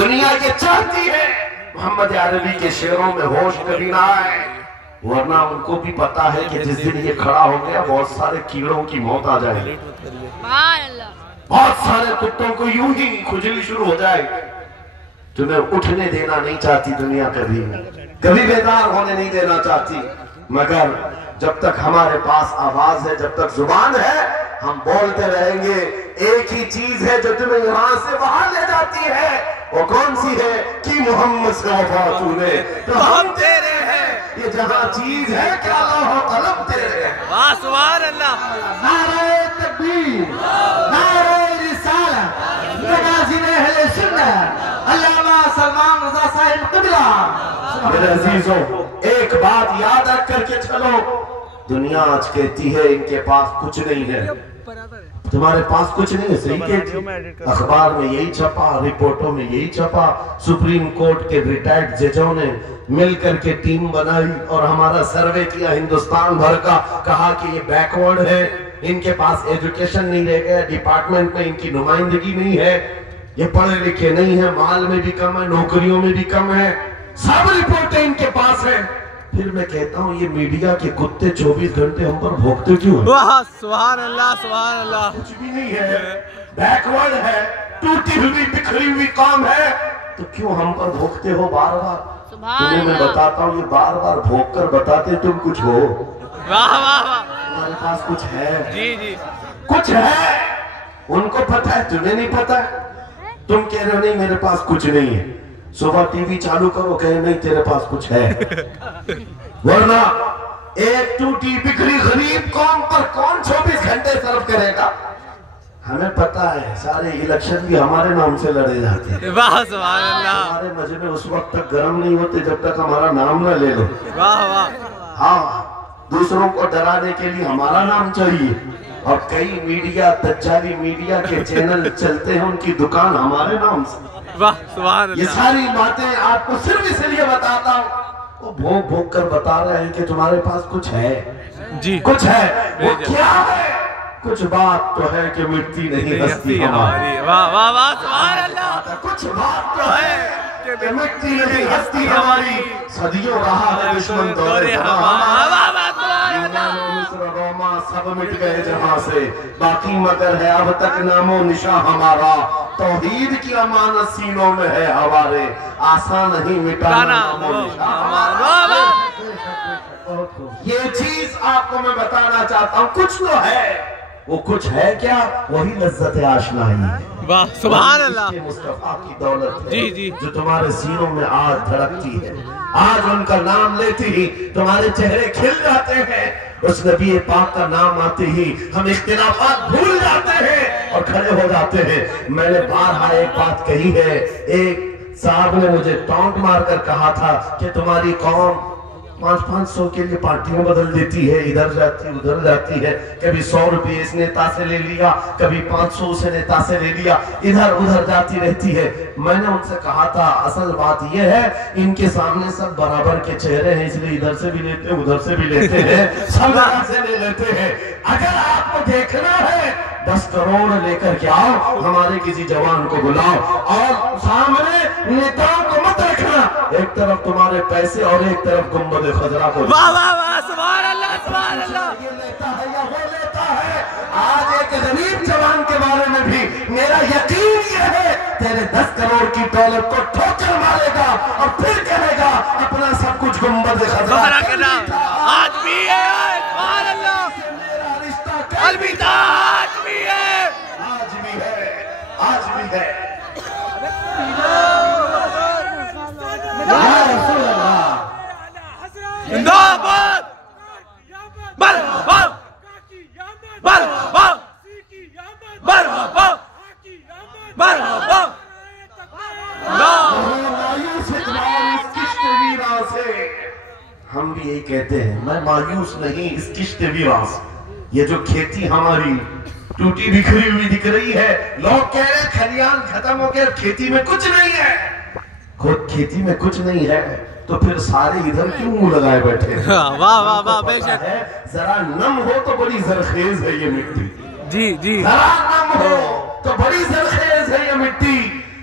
दुनिया ये चाहती है मोहम्मद अरबी के शेरों में होश कभी ना आए, वरना उनको भी पता है कि जिस दिन ये खड़ा हो गया बहुत सारे कीड़ों की मौत आ जाएगी, बहुत सारे कुत्तों को यूं ही खुजली शुरू हो जाएगी। तुम्हें उठने देना नहीं चाहती दुनिया, कभी बेदार होने नहीं देना चाहती, मगर जब तक हमारे पास आवाज है, जब तक जुबान है, हम बोलते रहेंगे। एक ही चीज है जो तुम्हें यहाँ से वहां ले जाती है, वो कौन सी है कि मोहम्मद से वफा तूने तो हम तेरे हैं, ये जहाँ चीज है क्या अल्लाह कलम तेरे हैं। वाह सुभान अल्लाह। नारे तकबीर, नारे रिसालत, मनाज़िर अहले सुन्नत, अल्लामा सलमान रज़ा साहिब क़िबला। मेरे अजीजों, एक बात याद रख करके चलो, दुनिया आज कहती है इनके पास कुछ नहीं है, तुम्हारे पास कुछ नहीं है, सही कहती। अखबार में यही छपा, रिपोर्टों में यही छपा, सुप्रीम कोर्ट के रिटायर्ड जजों ने मिलकर के टीम बनाई और हमारा सर्वे किया हिंदुस्तान भर का, कहा कि ये बैकवर्ड है, इनके पास एजुकेशन नहीं रह गया, डिपार्टमेंट में इनकी नुमाइंदगी नहीं है, ये पढ़े लिखे नहीं है, माल में भी कम है, नौकरियों में भी कम है, सब रिपोर्टें इनके पास है। फिर मैं कहता हूँ ये मीडिया के कुत्ते 24 घंटे हम पर भोगते क्यों हैं? वाह सुभान अल्लाह सुभान अल्लाह। कुछ भी नहीं है, बैकवर्ड है, टूटी हुई बिखरी हुई काम है, तो क्यों हम पर भोगते हो बार बार? तुम्हें मैं बताता हूँ, ये बार बार भोग कर बताते तुम कुछ हो। वाह वाह वाह। तुम्हारे पास कुछ है, जी जी कुछ है, उनको पता है, तुम्हें नहीं पता। तुम कह रहे हो नहीं मेरे पास कुछ नहीं है, सुबह टीवी चालू करो कहे नहीं तेरे पास कुछ है, वरना एक टूटी बिखरी गरीब कौम पर कौन 24 घंटे सर्व करेगा? हमें पता है, सारे इलेक्शन भी हमारे नाम से लड़े जाते हैं। वाह सुभान अल्लाह। हमारे मजमे उस वक्त तक गर्म नहीं होते जब तक हमारा नाम न ले लो। वाह वाह। हाँ, दूसरों को डराने के लिए हमारा नाम चाहिए, और कई मीडिया दज्जाली मीडिया के चैनल चलते हैं, उनकी दुकान हमारे नाम से। वाह सुभान ये अल्लाह। सारी बातें आपको सिर्फ इसलिए बताता हूँ, वो भोग भोग कर बता रहे हैं कि तुम्हारे पास कुछ है जी, कुछ है, वो क्या है? कुछ बात तो है कि मिटती नहीं हस्ती हमारी। वाह वाह वाह सुभान अल्लाह। कुछ बात तो है कि मिटती नहीं हस्ती हमारी, सदियों रहा है दुश्मन दौरे रोमा, सब मिट गए जहां से, बाकी मगर है अब तक नामो निशा हमारा, तौहीद की अमानत सीनों में है हमारे, आसान नहीं मिटाना नामो निशा हमारा। ये चीज आपको मैं बताना चाहता हूँ, कुछ तो है, वो कुछ है क्या? वही लज्जत आशनाई है। वाह सुभान अल्लाह। मुस्तफा की दौलत है जी जी, जो तुम्हारे सीनों में आज धड़कती है, आज उनका नाम लेते ही तुम्हारे चेहरे खिल जाते हैं, उस नबी पाक का नाम आते ही हम इख्तिलाफात भूल जाते हैं और खड़े हो जाते हैं। मैंने बारहा एक बात कही है, एक साहब ने मुझे टॉन्ट मारकर कहा था कि तुम्हारी कौम 500-500 के लिए पार्टियां बदल देती है, इधर जाती है उधर जाती है, कभी 100 रुपये इस नेता से ले लिया, कभी 500 उस नेता से ले लिया, इधर उधर जाती रहती है। मैंने उनसे कहा था असल बात यह है इनके सामने सब बराबर के चेहरे हैं, इसलिए इधर से भी लेते हैं उधर से भी लेते हैं, सब जगह से ले लेते हैं। अगर आपको देखना है 10 करोड़ लेकर के आओ, हमारे किसी जवान को बुलाओ और सामने नेताओं को मत रखना, एक तरफ तुम्हारे पैसे और एक तरफ गुंबद खजरा को। वाह वाह वाह सुभान अल्लाह सुभान अल्लाह। ये लेता है या वो लेता है। आज एक गरीब जवान के बारे में भी मेरा यकीन ये है तेरे 10 करोड़ की दौलत को ठोकर मारेगा और फिर कहेगा अपना सब कुछ गुंबद खजरा के नाम आज भी है। सुभान अल्लाह। मेरा रिश्ता अलविदा आज भी है, आज भी है, आज भी है। जिंदाबाद मरहबा मरहबा मरहबा मरहबा। हम भी यही कहते हैं, मैं मायूस नहीं इस किश्त वीरान से। ये जो खेती हमारी टूटी बिखरी हुई दिख रही है, लोग कह रहे हैं खलियान खत्म हो गया, खेती में कुछ नहीं है। खुद खेती में कुछ नहीं है तो फिर सारे इधर क्यों मुंह लगाए बैठे? वाह वाह वाह बेशक। जरा नम हो तो बड़ी जरखेज है ये मिट्टी। जी जी, जरा नम हो तो बड़ी जरखेज है ये मिट्टी।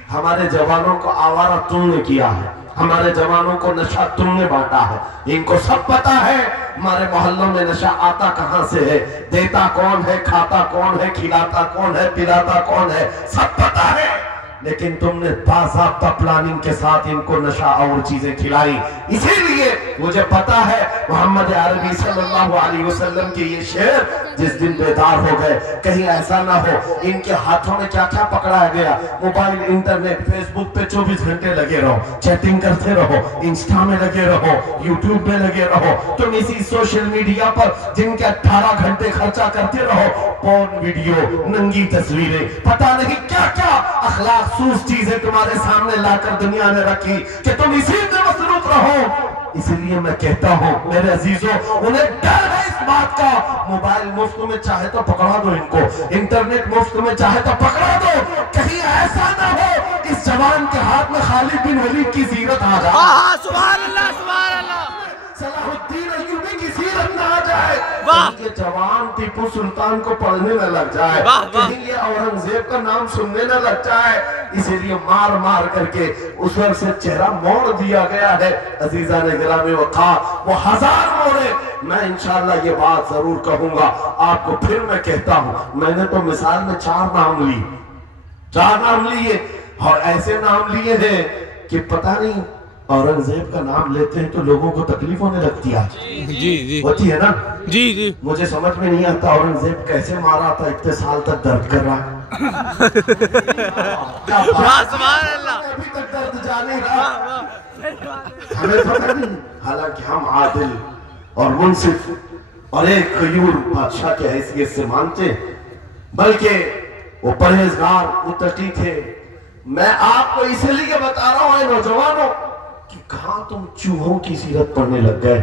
हमारे जवानों को आवारा तुमने किया है, हमारे जवानों को नशा तुमने बांटा है। इनको सब पता है हमारे मोहल्लों में नशा आता कहां से है, देता कौन है, खाता कौन है, खिलाता कौन है, पिलाता कौन है, सब पता है। लेकिन तुमने बाज़ाब्ता प्लानिंग के साथ इनको नशा और चीजें खिलाई। इसीलिए मुझे पता है मोहम्मद अरबी सल्लल्लाहु अलैहि वसल्लम के ये शेर जिस दिन बेदार हो गए, कहीं ऐसा ना हो इनके हाथों में क्या क्या पकड़ाया गया। मोबाइल, इंटरनेट, फेसबुक पे 24 घंटे लगे रहो, चैटिंग करते रहो, इंस्टा में लगे रहो, यूट्यूब में लगे रहो, तुम इसी सोशल मीडिया पर जिनके 18 घंटे खर्चा करते रहो, पोर्न वीडियो, नंगी तस्वीरें, पता नहीं क्या क्या अखलाक सूस चीजें तुम्हारे सामने लाकर दुनिया ने रखी कि तुम इसी में मसरूफ रहो। इसलिए मैं कहता हूं मेरे अजीजों, उन्हें डर है इस बात का, मोबाइल मुफ्त में चाहे तो पकड़ा दो इनको, इंटरनेट मुफ्त में चाहे तो पकड़ा दो, कहीं ऐसा ना हो इस जवान के हाथ में खालिद बिन वलीद की सीरत आ जाए, सुभान अल्लाह, सुभान अल्लाह, सलाहुद्दीन अय्यूबी की सीरत ना आ जाए, वाह, ये जवान टीपू सुल्तान को पढ़ने न लग जाए, कहीं ये औरंगजेब का नाम सुनने न लग जाए। इसीलिए मार मार करके उस वक्त से चेहरा मोड़ दिया गया है। अजीजा ने गिरामी वक़ार वो 1000 मोड़े। मैं इंशाअल्लाह ये बात जरूर कहूंगा आपको, फिर मैं कहता हूं मैंने तो मिसाल में 4 नाम लिए और ऐसे नाम लिए हैं कि पता नहीं औरंगजेब का नाम लेते हैं तो लोगों को तकलीफ होने लगती है। जी होती है ना। जी मुझे समझ में नहीं आता औरंगजेब कैसे मारा था, इतने साल तक दर्द कर रहा है। अभी तक दर्द जा नहीं रहा, हमें पता नहीं। हालांकि हम आदिल और मुंसिफ और एक खयूर बादशाह की हैसियत से मानते, बल्कि वो परहेजगार मुत्तकी थे। मैं आपको इसलिए बता रहा हूं नौजवानों कि कहां तुम चूहों की सीरत पढ़ने लग गए,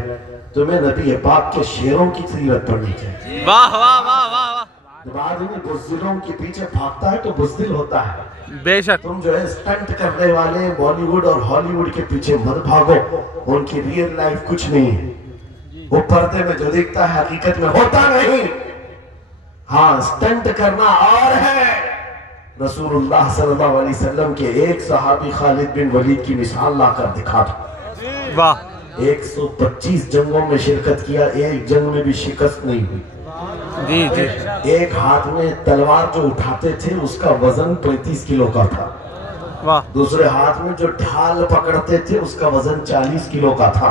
तुम्हें नबी पाक के शेरों की सीरत पढ़नी चाहिए। वाह वाह वाह वाह वाह। जब आदमी बुज़दिलों के पीछे भागता है तो बुज़दिल होता है। बेशक तुम जो है स्टंट करने वाले बॉलीवुड और हॉलीवुड के पीछे मत भागो, उनकी रियल लाइफ कुछ नहीं है। वो पर्दे में जो दिखता है हकीकत में होता नहीं। हाँ, स्टंट करना और है। रसूलुल्लाह सल्लल्लाहु अलैहि वसल्लम के एक सहाबी खालिद बिन वलीद की मिसाल लाकर दिखा दो। वाह। 125 जंगों में शिरकत किया, एक जंग में भी शिकस्त नहीं हुई। जी जी। एक हाथ में तलवार जो उठाते थे उसका वजन 35 किलो का था। वाह। दूसरे हाथ में जो ढाल पकड़ते थे उसका वजन 40 किलो का था।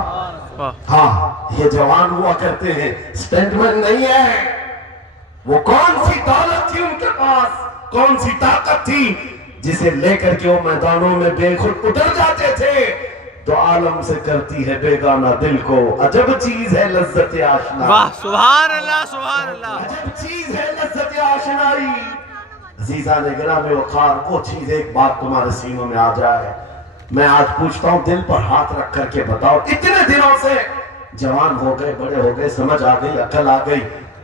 हाँ, ये जवान हुआ करते हैं, स्टंटमैन नहीं है। वो कौन सी दौलत थी उनके पास, कौन सी ताकत थी जिसे लेकर के वो मैदानों में बेखुद उतर जाते थे। तो आलम से करती है बेगाना दिल को, अजब चीज है लज्जत आशना। वाह, सुभान अल्लाह, सुभान अल्लाह। अजब चीज है लज्जत आशनाई। अजीजा ने गिरामी वक़ार वो चीज एक बात तुम्हारे सीनों में आ जाए। मैं आज पूछता हूँ, दिल पर हाथ रख करके बताओ, इतने दिनों से जवान हो गए, बड़े हो गए, समझ आ गई, अकल आ गई,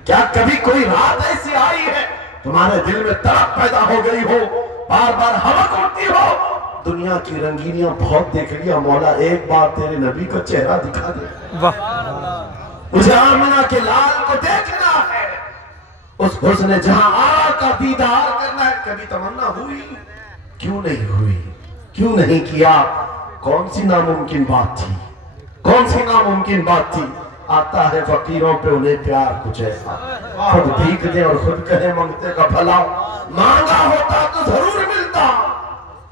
क्या कभी कोई रात ऐसी आई है तुम्हारे दिल में तड़प पैदा हो गई हो, बार बार हवस उठती हो? दुनिया की रंगीनियां बहुत देख लिया, मौला एक बार तेरे नबी का चेहरा दिखा दे। वाह। मुझे आमिना के लाल को देखना है, उस हुस्न जहां आरा का दीदार करना है। कभी तमन्ना हुई? क्यों नहीं हुई? क्यों नहीं किया? कौन सी नामुमकिन बात थी? कौन सी नामुमकिन बात थी? आता है फकीरों पे उन्हें प्यार कुछ ऐसा, खुद भीख दे और खुद कहे मंगते का भला। मांगा होता तो जरूर मिलता,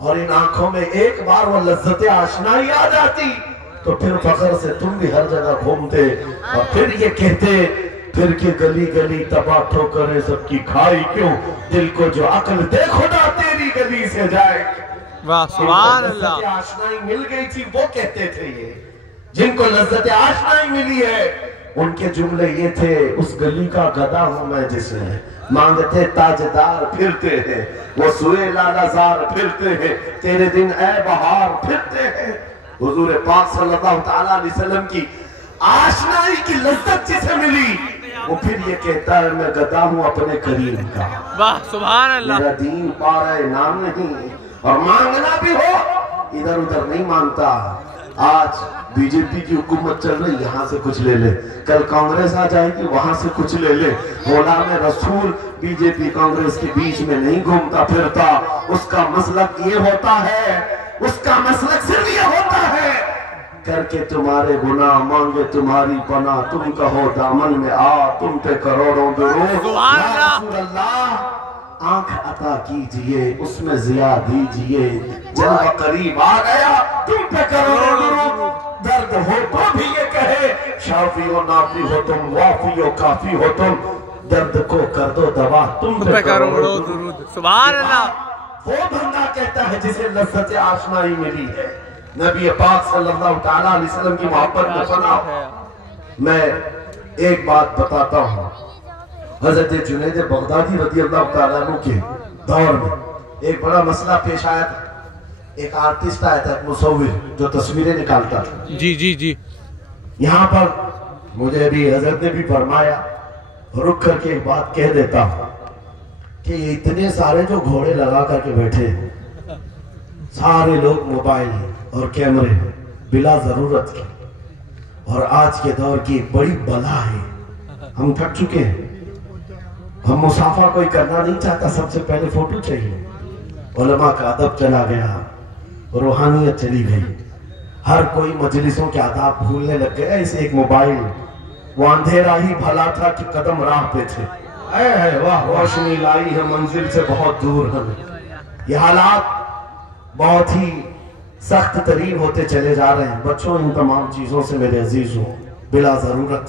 और इन आंखों में एक बार वो लज्जत आशनाई आ जाती तो फिर फख्र से तुम भी हर जगह घूमते और फिर ये कहते, फिर के गली गली तबाह ठोकरें सबकी खाई क्यों, दिल को जो अकल दे खुदा तेरी गली से जाए। वाह, सुभान अल्लाह। आशनाई मिल गई थी वो कहते थे। ये जिनको लज्जत आशनाई मिली है उनके जुमले ये थे, उस गली का गधा हूं मैं जिसमें मांगते ताजदार फिरते हैं, वो सुए लालाजार फिरते हैं, तेरे दिन ए बहार फिरते हैं। हुजूर पाक सल्लल्लाहु अलैहि वसल्लम की आशनाई की लज्जत जिसे मिली वो फिर ये कहता है, मैं गधा हूं अपने करीम का। वाह, सुभान अल्लाह। मेरा दीन पा रहे नाम नहीं, और मांगना भी हो इधर उधर नहीं मांगता। आज बीजेपी की हुकूमत चल रही, यहाँ से कुछ ले ले, कल कांग्रेस आ जाएगी, वहां से कुछ ले ले। गुलाम रसूल बीजेपी कांग्रेस के बीच में नहीं घूमता फिरता, उसका मसलक ये होता है, उसका मसलक सिर्फ ये होता है, करके तुम्हारे गुनाह मांगे तुम्हारी पनाह, तुम कहो दामन में आ, तुम पे करोड़ों दुरूद। आंख अता कीजिए, उसमें जिया दीजिए, जब करीब आ गया तुम पे करोड़ों दुरूद। दर्द हो तो भी ये कहे, शाफी हो नाफी हो तुम, वाफी हो काफी हो तुम, दर्द को कर दो दवा, तुम पे करोड़ों दुरूद। सुभान अल्लाह। वो बंदा कहता है जिसे लज्जत आशनाई मिली है, नबी पाक सल्लल्लाहु अलैहि वसल्लम की मोहब्बत में बना। मैं एक बात बताता हूँ, हजरत जुनैद बगदादी रज़ियल्लाहु तआला अन्हु के दौर में एक बड़ा मसला पेश आया था। एक आर्टिस्ट आया था, एक मुसव्विर जो तस्वीरें निकालता था। जी जी जी। यहाँ पर मुझे भी हजरत ने भी फरमाया, रुक करके एक बात कह देता हूँ कि इतने सारे जो घोड़े लगा करके बैठे हैं, सारे लोग मोबाइल और कैमरे बिला जरूरत के, और आज के दौर की एक बड़ी बला है। हम थक चुके हैं, हम मुसाफा कोई करना नहीं चाहता, सबसे पहले फोटो चाहिए। उलमा का अदब चला गया, रूहानियत चली गई, हर कोई मजलिसों के आदाब भूलने लग गया। इसे एक मोबाइल, वो अंधेरा ही भला था कि कदम राह पे थे, वाह रोशनी लाई है मंजिल से बहुत दूर हम। ये हालात बहुत ही सख्त तरीन होते चले जा रहे हैं। बच्चों, इन तमाम चीजों से मेरे अजीज हो, बिला जरूरत,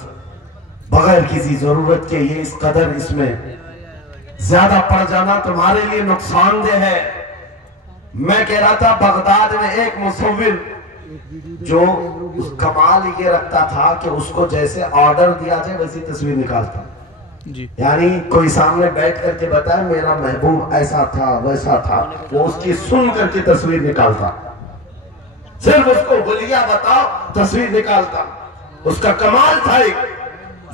बगैर किसी जरूरत के ये इस कदर इसमें ज्यादा पड़ जाना तुम्हारे लिए नुकसानदेह है। मैं कह रहा था, बगदाद में एक मुसव्विर जो उस कमाल ये रखता था कि उसको जैसे ऑर्डर दिया जाए वैसी तस्वीर निकालता जी। यानी कोई सामने बैठ करके बताए मेरा महबूब ऐसा था वैसा था, वो उसकी सुन करके तस्वीर निकालता। सिर्फ उसको बोलिया बताओ, तस्वीर निकालता। उसका कमाल था। एक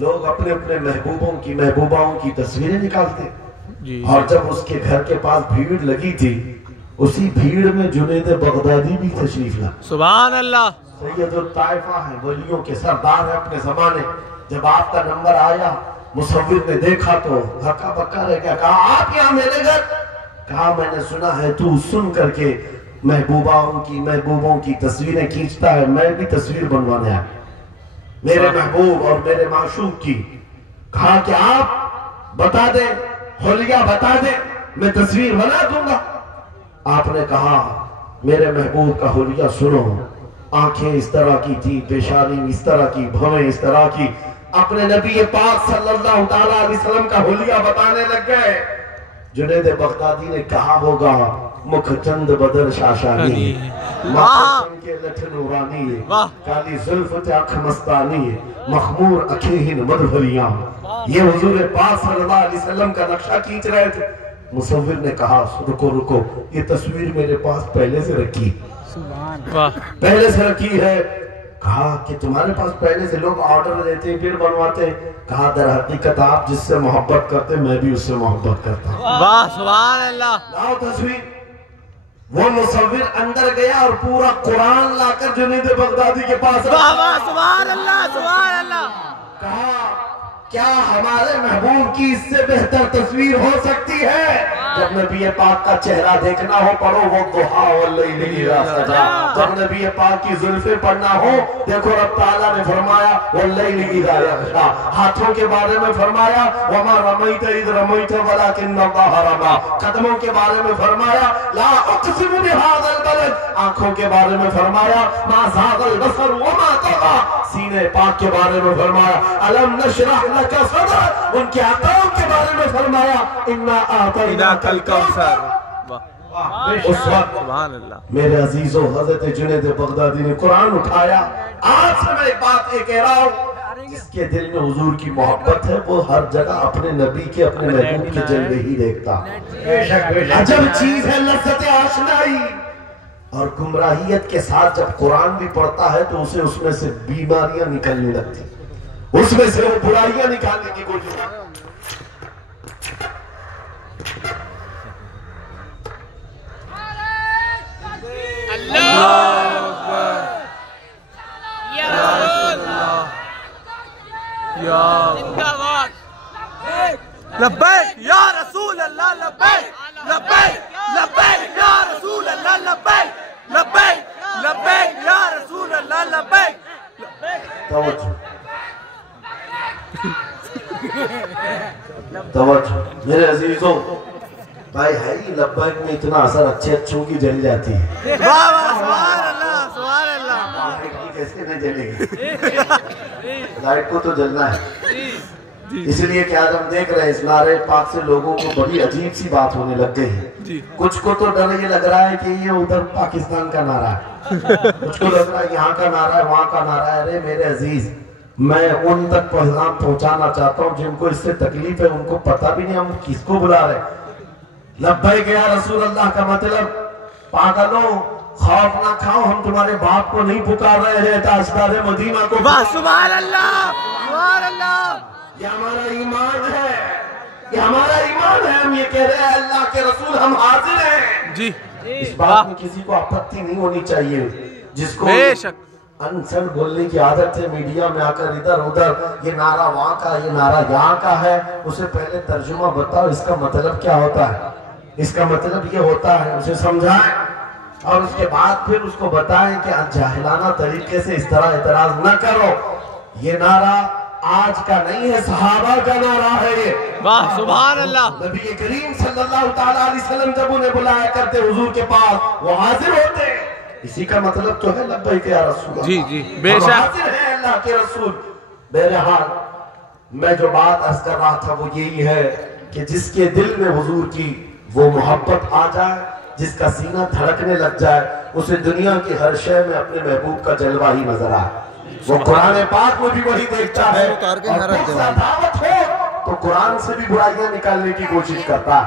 लोग अपने अपने महबूबों की महबूबाओं की तस्वीरें निकालते जी। और जब उसके घर के पास भीड़ लगी थी, उसी भीड़ में जुनैद बगदादी भी तशरीफ ला। सुभान अल्लाह। सैयदुल ताइफा है, वलियों के सरदार है अपने जमाने। जब आपका नंबर आया, मुसव्विर ने देखा तो हक्का बक्का रह गया। कहा, आप यहाँ मेरे घर? कहा, मैंने सुना है तू सुन करके महबूबों की तस्वीरें खींचता है, मैं भी तस्वीर बनवाने आया मेरे महबूब और मेरे माशूक की। कहा कि आप बता दे, होलिया बता दे, मैं तस्वीर बना दूंगा। आपने कहा, मेरे महबूब का होलिया सुनो, आंखें इस तरह की थी, पेशानी इस तरह की, भवें इस तरह की। अपने नबी पाक सल्लल्लाहु अलैहि वसल्लम का होलिया बताने लग गए। जुनैद बगदादी ने कहा होगा, मुख चंद बदर शाशानी, के लठ नूरानी, काली जुल्फ आंख मस्तानी, मखमूर अखीहिन मधुरियां। ये हुजूर पाक सल्लल्लाहु अलैहि वसल्लम का नक्शा खींच रहे थे। मुसव्विर ने कहा, रुको रुको, ये तस्वीर मेरे पास पहले से रखी, पहले से रखी है। कहा कि तुम्हारे पास पहले से लोग ऑर्डर देते फिर बनवाते। कहा, दर हकीकत आप जिससे मोहब्बत करते, मैं भी उससे मोहब्बत करता हूं। वाह सुभान अल्लाह। लाओ तस्वीर। वो मुसव्विर अंदर गया और पूरा कुरान लाकर जुनैद बगदादी के पास, वाह वाह सुभान अल्लाह सुभान अल्लाह। कहा, क्या हमारे महबूब की इससे बेहतर तस्वीर हो सकती है? जब नबी पाक का चेहरा देखना हो, पढ़ो वो दुहा वल्लैलि इज़ा सजा। जब नबी पाक की जुल्फे पढ़ना हो, देखो रब ताला ने फरमाया वल्लैलि इज़ा यग़शा। हाथों के बारे में फरमाया वमा रमैत इज़ रमैत वलाकिन्नल्लाह रमा। कदमों के बारे में फरमाया ला उक़सिमु बिहाज़ल बलद। आंखों के बारे में फरमाया मा ज़ाग़ल बसर वमा तग़ा। सीने पाक के बारे में फरमाया अलम नशरह लका सदरक। उनके आकाओं के बारे में फरमाया इन्ना आतैना कल कौसर। उस वक्त मेरे अजीजों, हजरत जुनैद बगदादी ने कुरान उठाया। आज से मैं एक बात कह रहा हूँ, जिसके दिल में हुजूर की मोहब्बत है, वो हर जगह अपने नबी के, अपने महबूब के जलवे ही देखता। अजब चीज है लज़्ज़त आशनाई। और गुमराहियत के साथ जब कुरान भी पढ़ता है तो उसे उसमें से बीमारियां निकलने लगती, उसमें से वो बुराइयां निकालने की कोशिश। लब्बैक या रसूल अल्लाह लब्बैक लब्बैक लब्बैक या रसूल अल्लाह लब्बैक लब्बैक लब्बैक या रसूल अल्लाह लब्बैक। तवज्जो मेरे अजीजों, भाई है ही लब्बैक में इतना असर अच्छे अच्छों की जल जाती है। वाह वाह सुभान अल्लाह सुभान अल्लाह। लाइट की कैसे नहीं जलेगी, लाइट को तो जलना है। इसलिए क्या हम देख रहे हैं इस नारे पाक से लोगों को बड़ी अजीब सी बात होने लग गई है। कुछ को तो डर ये लग रहा है कि ये उधर पाकिस्तान का नारा है, कुछ को लग रहा है यहाँ का नारा है वहां का नारा है। अरे मेरे अजीज, मैं उन तक पैगाम पहुंचाना चाहता हूँ जिनको इससे तकलीफ है, उनको पता भी नहीं हम किसको बुला रहे। लब्बैक या रसूल अल्लाह का मतलब, पागलों खौफ ना खाओ, हम तुम्हारे बाप को नहीं पुकार रहे हैं, ताजदार मदीना को। वाह सुभान अल्लाह सुभान अल्लाह। ये हमारा ईमान है, ये हमारा ईमान है। हम ये कह रहे हैं अल्लाह के रसूल हम हाजिर हैं जी। इस बात में किसी को आपत्ति नहीं होनी चाहिए। जिसको बेशक अनसन बोलने की आदत है मीडिया में आकर इधर उधर, ये नारा वहां का, ये नारा यहाँ का है, उसे पहले तर्जुमा बताओ इसका मतलब क्या होता है। इसका मतलब ये होता है, उसे समझाएं और उसके बाद फिर उसको बताएं कि जाहिलाना तरीके से इस तरह इतराज न करो। ये नारा आज का नहीं है, सहाबा का नारा है ये। वाह सुभान अल्लाह। नबी करीम सल्लल्लाहु अलैहि वसल्लम जब उन्हें बुलाया करते हुजूर के पास, वो हाजिर होते। इसी का मतलब तो है लब्बैक या रसूल। जी जी बेशक हाजिर है अल्लाह के रसूल। बहरहाल मैं जो बात अर्ज कर रहा था वो यही है कि जिसके दिल में हुजूर की वो मोहब्बत आ जाए, जिसका सीना धड़कने लग जाए, उसे दुनिया की हर शय में अपने महबूब का जलवा ही नजर आए। वो कुरान पाक में भी वही देखता है, और दावत हो तो कुरान से भी बुराइयां निकालने की कोशिश करता है,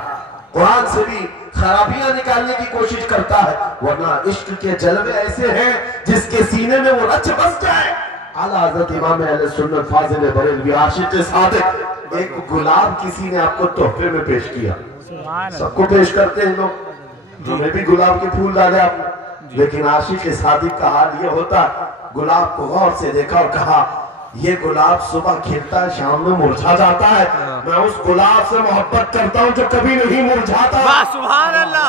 कुरान से भी खराबियां निकालने की कोशिश करता है। वरना इश्क के जलवे ऐसे हैं जिसके सीने में वो रच बस जाए। आला हज़रत इमाम अहले सुन्नत फाज़िल बरेलवी आशिक़ सादिक़, एक गुलाब किसी ने आपको तोहफे में पेश किया, सबको पेश करते हैं लोग, हमें भी गुलाब के फूल डाले आपने, लेकिन आशिक़ सादिक़ का हाल ये होता, गुलाब को गौर से देखा और कहा ये गुलाब सुबह खिलता है शाम में मुरझा जाता है, मैं उस गुलाब से मोहब्बत करता हूँ जो कभी नहीं मुरझाता। वाह सुभान अल्लाह।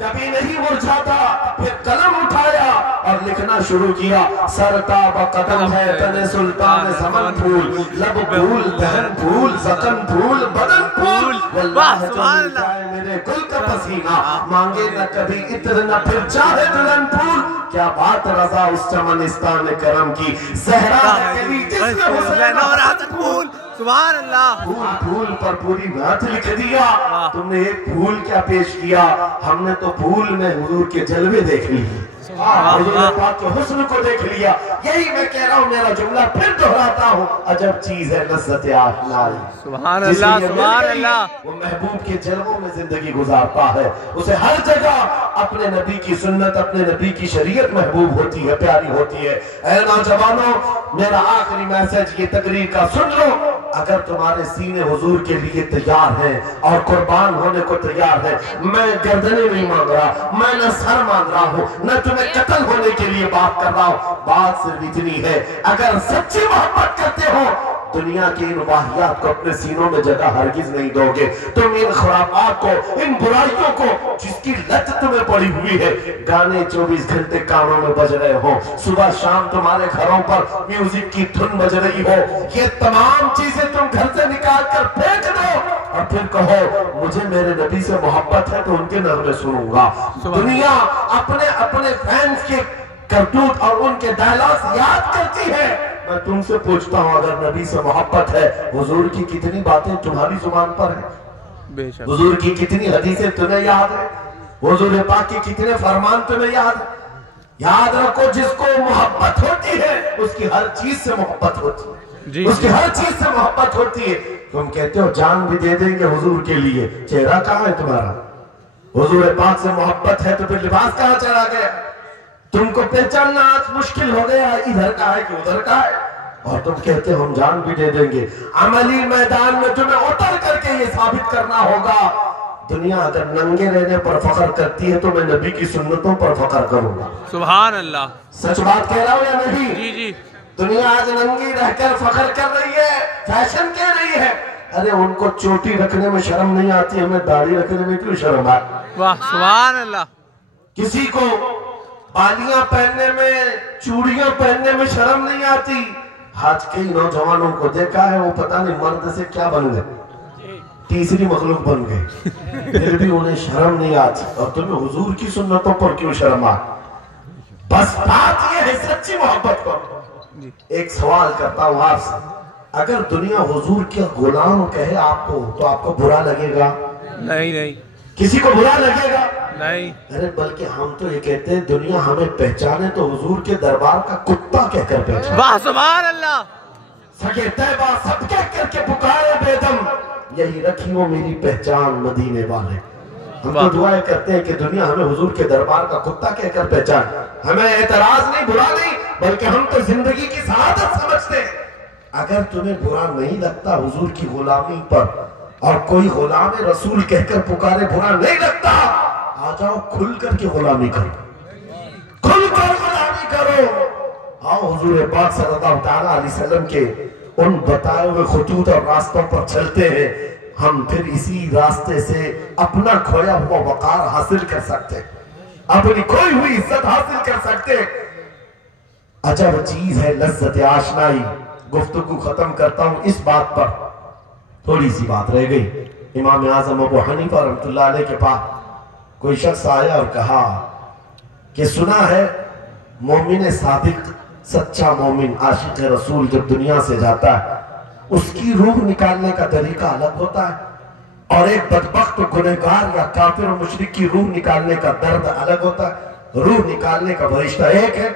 कभी नहीं मुरझाता। फिर कलम उठाया और लिखना शुरू किया, सरता बकदम है तने सुल्तान समन फूल, लब फूल दहन फूल जखम फूल बदन फूल, वाह सुभान अल्लाह। मेरे कुल का पसीना मांगे न कभी इत्र न फिर चाहे दुल्हन फूल। क्या बात रजा उस चमनिस्तान करम की, सहरा फूल सुभान अल्लाह। फूल फूल पर पूरी बात लिख दिया। तुमने एक फूल क्या पेश किया, हमने तो फूल में हुजूर के जलवे देख लिए, पाक के हुस्न को देख लिया। यही मैं कह रहा हूँ, मेरा जुमला फिर दोहराता हूँ, अजब चीज है लज़्ज़त आशनाई। सुभान अल्लाह सुभान अल्लाह। वो महबूब के जलवों में जिंदगी गुजारता है, उसे हर जगह अपने नबी की सुन्नत, अपने नबी की शरीयत महबूब होती है, प्यारी होती है। ऐ नौजवानों, मेरा आखिरी मैसेज ये तकरीर का सुन लो, अगर तुम्हारे सीने हुजूर के लिए तैयार हैं और कुर्बान होने को तैयार है, मैं गर्दनें नहीं मांग रहा, मैं न सर मांग रहा हूँ, न तुम्हें कत्ल होने के लिए बात कर रहा हूँ। बात सिर्फ इतनी है, अगर सच्ची मोहब्बत करते हो, दुनिया की इन वाहियात को अपने सीनों में जगह हरगिज नहीं दोगे। तुम इन खुराफात को, इन बुराइयों को, जिसकी लत तुम्हें पड़ी हुई है, गाने 24 घंटे कानों में बज रहे हो, सुबह शाम तुम्हारे घरों पर म्यूजिक की धुन बज रही हो, ये तमाम चीजें तुम घर से निकाल कर फेंक दो और फिर कहो मुझे मेरे नबी से मोहब्बत है तो उनके नगमे सुनूंगा। दुनिया अपने अपने फैंस के करतूत और उनके डायलॉग याद करती है। मैं तुमसे पूछता हूँ, अगर नबी से मोहब्बत है, हुजूर की कितनी बातें तुम्हारी जुबान पर है, हुजूर की कितनी हदीसें तुम्हें याद है, हुजूर पाक के कितने फरमान तुम्हें याद है। याद रखो, जिसको मोहब्बत होती है उसकी हर चीज से मोहब्बत होती है, उसकी हर चीज से मोहब्बत होती है। तुम कहते हो जान भी दे देंगे हुजूर के लिए, चेहरा कहाँ है तुम्हारा? हुजूर पाक से मोहब्बत है तो फिर लिबास कहाँ चला गया? तुमको पहचानना आज मुश्किल हो गया, इधर का है कि उधर का है, और तुम कहते हो हम जान भी दे देंगे। अमली मैदान में तुम्हें उतर करके ये साबित करना होगा। दुनिया अगर नंगे रहने पर फख्र करती है तो मैं नबी की सुन्नतों पर फख्र करूंगा। सुभान अल्लाह। सच बात कह रहा हूँ या नहीं? जी जी। दुनिया आज नंगी रहकर फख्र कर रही है, फैशन कह रही है, अरे उनको चोटी रखने में शर्म नहीं आती, हमें दाढ़ी रखने में क्यों शर्म आए? वाह सुभान अल्लाह। किसी को बालियां पहनने में, चूड़ियां पहनने में शर्म नहीं आती। आज कई नौजवानों को देखा है, वो पता नहीं मर्द से क्या बन गए, तीसरी मखलूक बन गए, फिर भी उन्हें शर्म नहीं आती। और तुम्हें हुजूर की सुन्नतों पर क्यों शर्म आ? बस बात यह है सच्ची मोहब्बत को। एक सवाल करता हूं आपसे, अगर दुनिया हुजूर के गुलाम कहे आपको, तो आपको बुरा लगेगा? नहीं नहीं। किसी को बुरा लगेगा? नहीं। अरे बल्कि हम तो ये कहते हैं दुनिया हमें पहचाने तो हुजूर के दरबार का कुत्ता कहकर पहचाने। वाह सुभान अल्लाह। सके तैबा सब कह करके पुकारे बेदम, यही रखी वो मेरी पहचान मदीने वाले। हम तो दुआएं करते हैं कि दुनिया हमें हुजूर के दरबार का कुत्ता कहकर पहचान। हमें एतराज नहीं, बुरा नहीं, बल्कि हम तो जिंदगी की सआदत समझते हैं। अगर तुम्हें बुरा नहीं लगता हुजूर की गुलामी पर, और कोई गुलाम रसूल कहकर पुकारे बुरा नहीं लगता, आ जाओ खुल करके गुलामी करो, खुलकर गुलामी करो। आओ हुजूर पाक सल्लल्लाहु अलैहि वसल्लम के उन बताए हुए खुतूत और रास्तों पर चलते हैं, हम फिर इसी रास्ते से अपना खोया हुआ वकार हासिल कर सकते, अपनी खोई हुई इज्जत हासिल कर सकते। अजब चीज है लज्जत आशनाई। गुफ्तगू खत्म करता हूं इस बात पर, थोड़ी सी बात रह गई। इमाम आजम अबू हनीफा रहमतुल्लाह अलैह के पास कोई शख्स आया और कहा कि सुना है मोमिन सादिक, सच्चा मोमिन आशिक रसूल जब दुनिया से जाता है उसकी रूह निकालने का तरीका अलग होता है, और एक बदबख्त गुनहगार या काफिर और मुशरिक की रूह निकालने का दर्द अलग होता है। रूह निकालने का फरिश्ता एक है,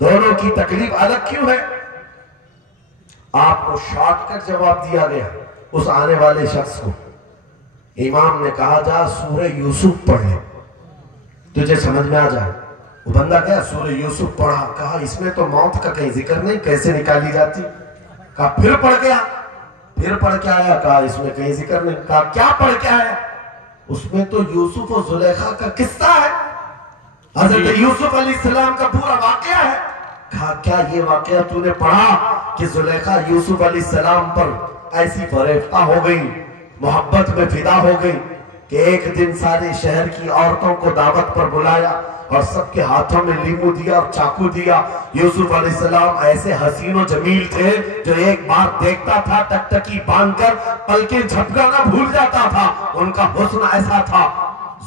दोनों की तकलीफ अलग क्यों है? आपको शॉर्टकट जवाब दिया गया उस आने वाले शख्स को। इमाम ने कहा जा सूरह यूसुफ पढ़ ले, तुझे समझ में आ जाए। वो बंदा गया सूरह यूसुफ पढ़ा, कहा इसमें तो मौत का कहीं जिक्र नहीं, कैसे निकाली जाती? कहा फिर पढ़ गया, फिर पढ़ के आया, कहा इसमें कहीं जिक्र नहीं। कहा क्या पढ़ के आया? उसमें तो यूसुफ और जुलेखा का किस्सा है, हजरत यूसुफ अलैहिस्सलाम का पूरा वाकया है। कहा क्या ये वाकया तूने पढ़ा कि जुलेखा यूसुफ अलैहिस्सलाम पर ऐसी फरेफ्ता हो गई, मोहब्बत में फिदा हो गई कि एक दिन सारे शहर की औरतों को दावत पर बुलाया और सबके हाथों में लीमू दिया और चाकू दिया। यूसुफ अलैहिस्सलाम ऐसे हसीनो जमील थे जो एक बार देखता था टकटकी बांधकर पलकें झपकाना भूल जाता था, उनका हुस्न ऐसा था।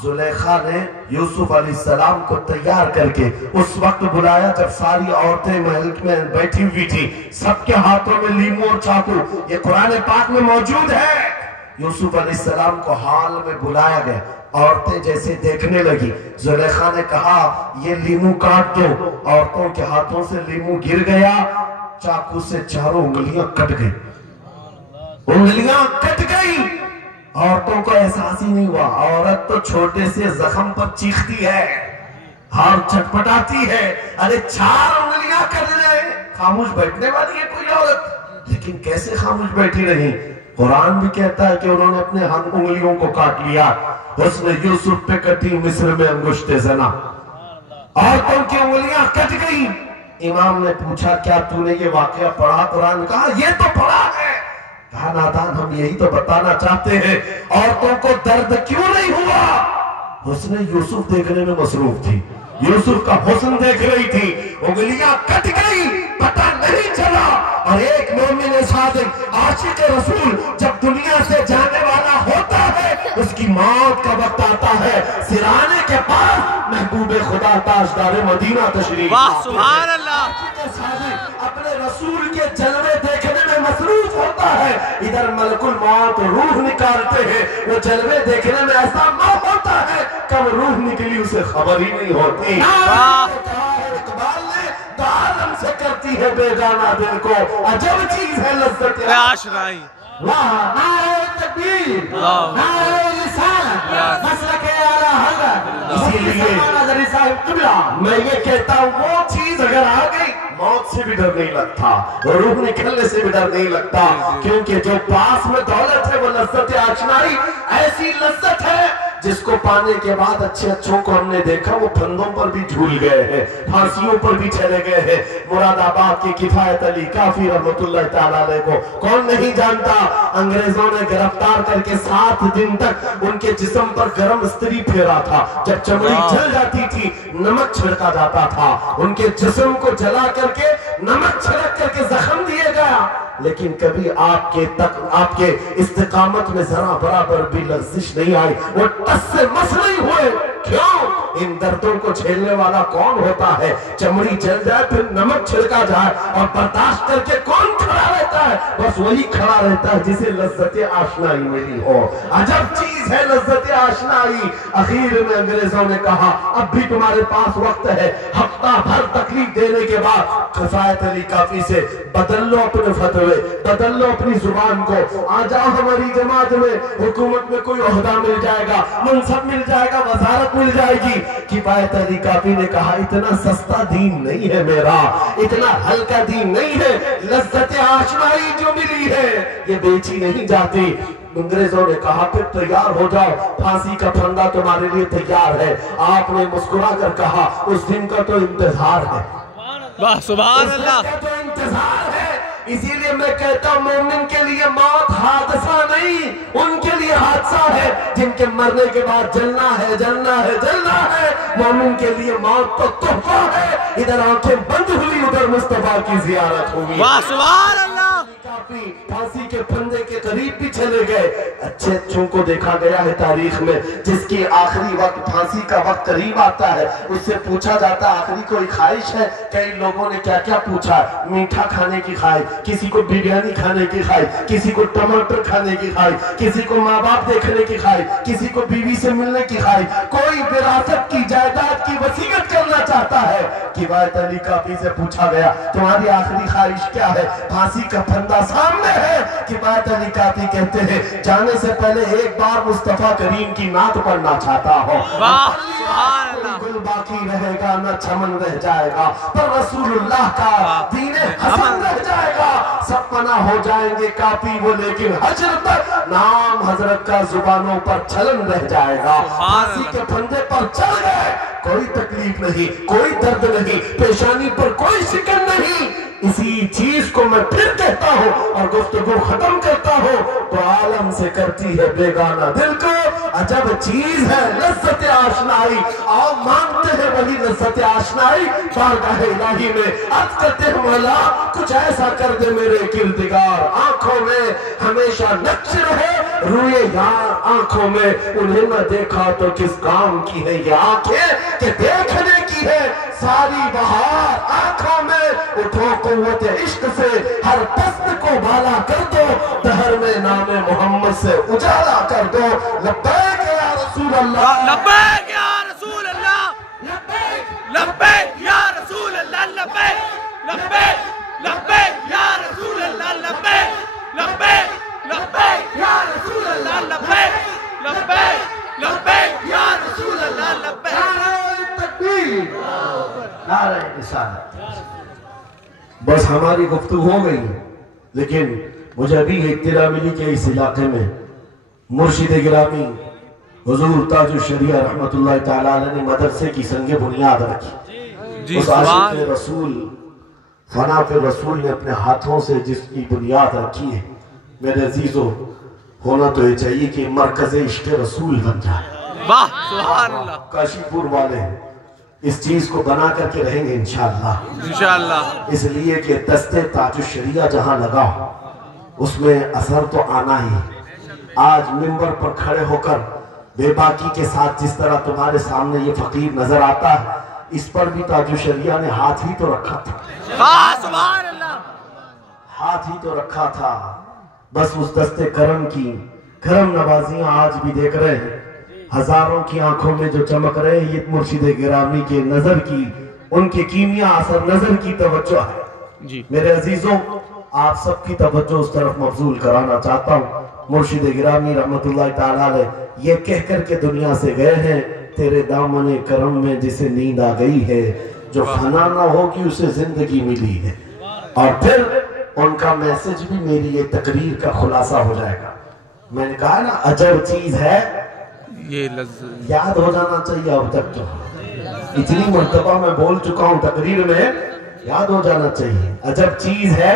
जुलेखा ने यूसुफ अलैहिस्सलाम को तैयार करके उस वक्त बुलाया जब सारी औरतें महल में बैठी हुई थी, सबके हाथों में लीमू और चाकू, ये कुरान पाक में मौजूद है। यूसुफ अलैहिस्सलाम को हाल में बुलाया गया, औरतें जैसे देखने लगी, जुलेखा ने कहा ये लीमू काट दो। औरतों के हाथों से लीमू गिर गया, चाकू से चारों उंगलियां कट गई, उंगलियां कट गई। औरतों को एहसास ही नहीं हुआ। औरत तो छोटे से जख्म पर चीखती है और छटपटाती है, अरे 4 उंगलियां कट रहे, खामोश बैठने वाली है कोई औरत, लेकिन कैसे खामोश बैठी रही? कुरान भी कहता है कि उन्होंने अपने हाथ उंगलियों को काट लिया। उसने यूसुफ पे कटी मिस्र में अंगुश्ते जना, औरतों की उंगलियां कट गई। इमाम ने पूछा क्या तूने ये वाकया पढ़ा? कुरान कहा ये तो पढ़ा है। कहा नादान हम यही तो बताना चाहते हैं, औरतों को दर्द क्यों नहीं हुआ? हुस्न यूसुफ देखने में मसरूफ थी, यूसुफ का हुस्न देख रही थी, उंगलियां कट गई, पता नहीं चला। और एक मोमिन सादिक आशिक रसूल जब दुनिया से जाने वाला होता है, उसकी मौत का वक्त आता है, सिराने के पास महबूबे खुदा ताजदार मदीना तशरीफ। वाह सुभान अल्लाह। अपने रसूल के जलवे देखने में मसरूफ होता है, इधर मलकुल मौत रूह निकालते हैं, वो जलवे देखने में ऐसा मौत होता है कब रूह निकली उसे खबर ही नहीं होती। इकबाल ने तो आलम से करती है बेगाना दिल को, अजब चीज है लज्जत आशनाई। मैं ये कहता हूँ वो चीज अगर आ गई, मौत से भी डर नहीं लगता, रूह निकलने से भी डर नहीं लगता, क्योंकि जो पास में दौलत है वो लज्जत आशनाई। ऐसी लज्जत है जिसको पाने के बाद अच्छे अच्छों को हमने देखा वो फंदों पर भी झूल गए हैं, फांसियों पर भी चले गए हैं। मुरादाबाद के किफायत अली काफी रहमतुल्लाह तआला अलैह को कौन नहीं जानता। अंग्रेजों ने गिरफ्तार करके 7 दिन तक उनके जिस्म पर गर्म स्त्री फेरा था। जब चमड़ी जल जाती थी नमक छिड़का जाता था, उनके जिस्म को जला करके नमक छिड़क करके जख्म दिए गया, लेकिन कभी आपके इस्तिकामत में जरा बराबर भी लर्जिश नहीं आई, वो टस से मस नहीं हुए। क्यों? इन दर्दों को झेलने वाला कौन होता है? चमड़ी जल जाए फिर नमक छिड़का जाए और बर्दाश्त करके कौन खड़ा रहता है? बस वही खड़ा रहता है जिसे लज्जत आशनाई मिली हो। अजब चीज है लज्जत आशनाई। आखिर में अंग्रेजों ने कहा अब भी तुम्हारे पास वक्त है, हफ्ता भर तकलीफ देने के बाद किफायत अली काफी से बदल लो अपने फतवे, बदल लो अपनी जुबान को, आ जाओ हमारी जमात में, हुकूमत में कोई ओहदा मिल जाएगा, मनसब मिल जाएगा, वजारत मिल जाएगी। किफायत अली काफी ने कहा इतना सस्ता दीन नहीं है मेरा, इतना हल्का दीन नहीं है, लज्जत आशनाई जो मिली है ये बेची नहीं जाती। अंग्रेजों ने कहा फिर तैयार हो जाओ, फांसी का फंदा तुम्हारे लिए तैयार है। आपने मुस्कुरा कर कहा उस दिन का तो इंतजार है। वाह सुभान अल्लाह। तो इंतजार है, इसीलिए मैं कहता हूं मोमिन के लिए मौत हादसा नहीं, उनके लिए हादसा है जिनके मरने के बाद जलना है, जलना है, जलना है। मोमिन के लिए मौत तो तोहफा है। इधर आंखें बंद हुई, उधर मुस्तफा की जियारत हुई। वाह सुभान अल्लाह। काफी फांसी के फंदे के करीब भी चले गए। अच्छे अच्छों को देखा गया है तारीख में, जिसकी आखिरी वक्त फांसी का वक्त करीब आता है उससे पूछा जाता है आखिरी कोई ख्वाहिश है? कई लोगों ने क्या क्या पूछा, मीठा खाने की ख्वाहिश, किसी को बिरयानी खाने की ख्वाहिश, किसी को टमाटर खाने की ख्वाहिश, किसी को माँ बाप देखने की ख्वाहिश, किसी को बीवी से मिलने की ख्वाहिश, कोई विरासत की जायदाद की वसीयत करना चाहता है। किफायत अली काफी से पूछा गया तुम्हारी आखिरी ख्वाहिश क्या है? फांसी का फंदा सामने है। किफायत अली काफी कहते हैं जाने से पहले एक बार मुस्तफा करीम की नात पढ़ना चाहता हो। गुल बाकी रहेगा न चमन रह जाएगा, पर रसूलुल्लाह का दीन हसन रह जाएगा। सब पना हो जाएंगे काफी वो, लेकिन हजर तक नाम हजरत का जुबानों पर चलन रह जाएगा। फांसी के फंदे पर चल गए, कोई तकलीफ नहीं, कोई दर्द नहीं, पेशानी पर कोई शिकन नहीं। इसी चीज को मैं फिर कहता हूँ और गुफ्तगू खत्म करता हूँ तो आलम से करती है बेगाना दिल को। अजब चीज है लज्जत आशनाई, आओ मांगते हैं वही लज्जत आशनाई बारगाह इलाही में। अर्ज करते हैं मौला कुछ ऐसा कर दे मेरे किरदिगार, आंखों में हमेशा नक्श रहे रूए यार आंखों में। उन्हें न देखा तो किस काम की है ये आंखें कि देखने की है सारी बहार आंखों में। उठो कुव्वत इश्क से हर पस्त को बाला कर दो, दहर में नामे मोहम्मद से उजाला कर दो। लब्बैक या रसूल अल्लाह, लब्बैक या रसूल अल्लाह, लब्बैक या रसूल अल्लाह, लब्बैक लब्बैक लब्बैक या रसूल अल्लाह, लब्बैक लब्बैक लब्बैक या रसूल अल्लाह, लब्बैक लब्बैक लब्बैक या रसूल अल्लाह, लब्बैक। बस हमारी गुफ्तगू हो गई, लेकिन मुझे अभी इत्तला मिली कि इस इलाके में मुर्शिद गिरामी हुजूर ताजुल शरिया रहमतुल्लाह तआला अलैह ने मदरसे की संगे बुनियाद रखी। उस आशिक़ रसूल फना पे रसूल ने अपने हाथों से जिसकी बुनियाद रखी है, मेरे अजीजों होना तो ये चाहिए कि मरकज़ इश्क़ रसूल बन जाए। वाह सुभान अल्लाह। काशीपुर वाले इस चीज को बना करके रहेंगे इंशाअल्लाह, इंशाअल्लाह। इसलिए कि दस्ते ताजुल शरिया जहां लगा उसमें असर तो आना ही। आज मिंबर पर खड़े होकर बेबाकी के साथ जिस तरह तुम्हारे सामने ये फकीर नजर आता है, इस पर भी ताजुल शरिया ने हाथ ही तो रखा था। सुभान अल्लाह, हाथ ही तो रखा था। बस उस दस्ते करम की करम नवाजियां आज भी देख रहे हैं, हजारों की आंखों में जो चमक रहे हैं ये मुर्शिद गिरामी के नजर की, उनके कीमिया असर नजर की तवज्जो है जी। मेरे अजीजों आप सबकी तवज्जो उस तरफ मबजूल कराना चाहता हूँ। मुर्शिद गिरामी रहमतुल्लाह तआला अलैह ये कह कर के दुनिया से गए हैं, तेरे दामने करम में जिसे नींद आ गई है, जो फना ना होगी उसे जिंदगी मिली है। और फिर उनका मैसेज भी मेरी ये तकरीर का खुलासा हो जाएगा। मैंने कहा ना अजब चीज है ये लज्जत याद हो जाना चाहिए। अब तक तो इतनी मर्तबा मैं बोल चुका हूँ तकरीर में, याद हो जाना चाहिए। अजब चीज है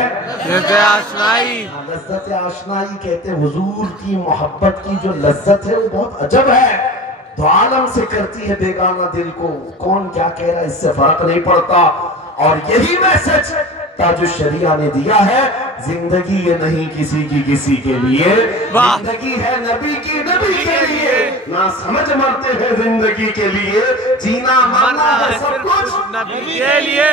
आशनाई, लज्जत आशनाई कहते हैं। हुजूर की मोहब्बत की जो लज्जत है वो बहुत अजब है, तो आलम से करती है बेगाना दिल को। कौन क्या कह रहा है इससे फर्क नहीं पड़ता। और यही मैसेज ताजुश्शरिया ने दिया है, जिंदगी ये नहीं किसी की किसी के लिए, जिंदगी है नबी की नबी के लिए। ना समझ मरते हैं जिंदगी के लिए, जीना मरना है सब कुछ नबी के लिए।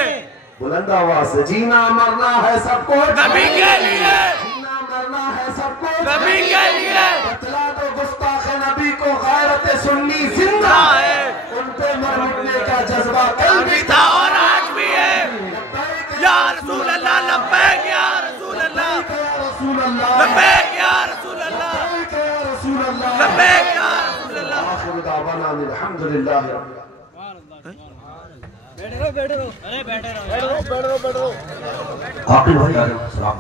बुलंद आवाज से, जीना मरना है सब कुछ नबी के लिए, जीना मरना है सब कुछ नबी के लिए। बतला दो गुस्ताख नबी को गैरत सुन्नी जिंदा है, उन पे मर मिटने का जज्बा कल भी था और आज भी है। या रसूल अल्लाह, लब्बैक या रसूल अल्लाह, लब्बैक या रसूल अल्लाह, लब्बैक या रसूल अल्लाह। आखिर दावाना अल्हम्दुलिल्लाह। आकिब भाई सलाम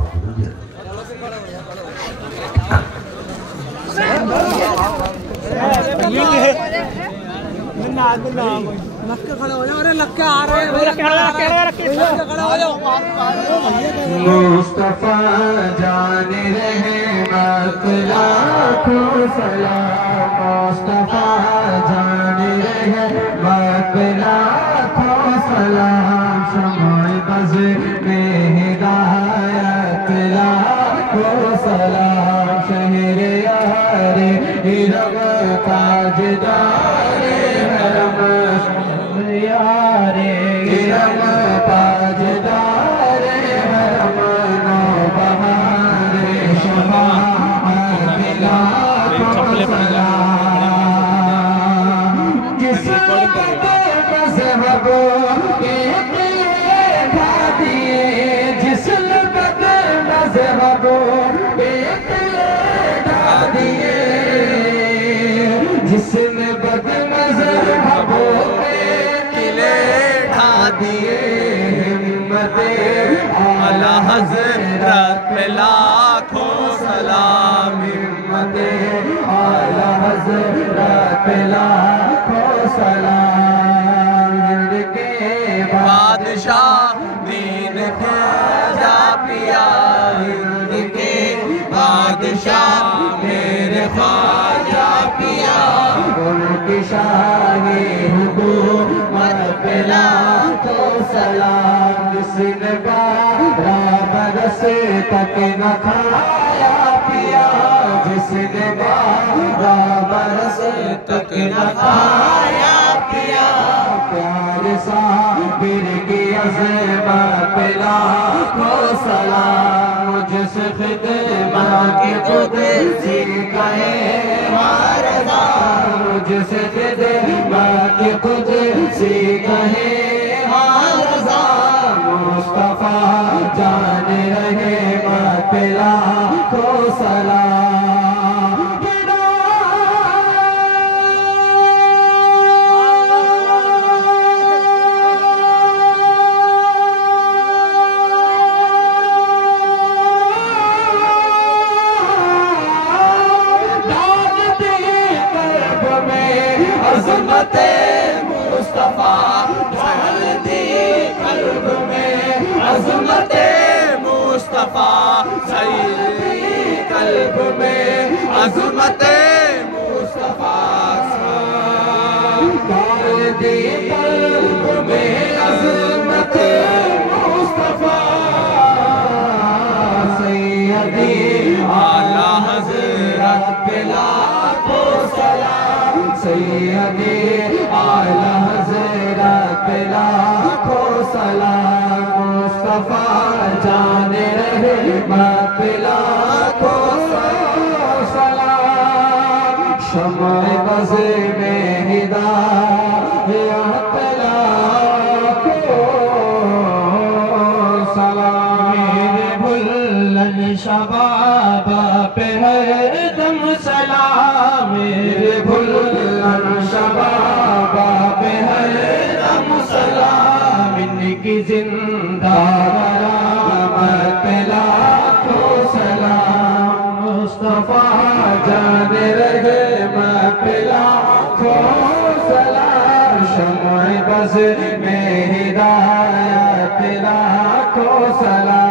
मुस्तफा जान रहमत लाखों सलाम, मुस्तफा जान रहमत लाखों सलाम, शमाए बज़ में हिदायत लाखों सलाम, शहर यारे इरम ताजदारे हरम, यारे इरम ताजदारे हरम, नौबहारे शफाअत लाखों सलाम, जिस मज़हब के ढा दिए, जिस मज़हब के ढा दिए, जिसने बद मज़हबों पे किले ढा दिए, हिम्मते आला हज़रत पे लाखों सलाम, हिम्मते आला हज़रत पे लाखों सलाम, हिंद के बादशाह दीन ख्वाजा पिया, हिंद के बादशाह मेरे ख्वाजा पिया, उनकी शाही हुकूमत पे लाखों सलाम, जिसने बारह बरस तक न खाया पिया, जिसने बारह बरस तक न खाया पिया, प्यार साबिर की अज़मत पे लाखों सलाम, जिस खिदमत की खुद सीखा है वारदा, जिस खिदमत की खुद सीखा है वारदा, मुस्तफा जान रहे मत पे लाखों सलाम। अज़मते मुस्तफा डाल दी कल्ब में, अज़मते मुस्तफा सैदी कल्ब में, अज़मते मुस्तफा डाल दी कल्ब में, अज़मते मुस्तफा सैयदी आला हज़रत पे लाखों सलाम, सैयदी आला हज़रत पे लाखों सलाम, मुस्तफा जान रहमत पे लाखों सलाम, शमाए बज़ में हिदायत पे लाखों सलाम, मेरे बुलंद शबाब पे है दम सलाम, मेरे बुलंद शबाब पे है दम सलाम, इनकी जिंदा करामत पे लाखों सलाम, मुस्तफा जान रहमत पे लाखों सलाम, शम्अ बज़ में हिदायत लाखों सलाम।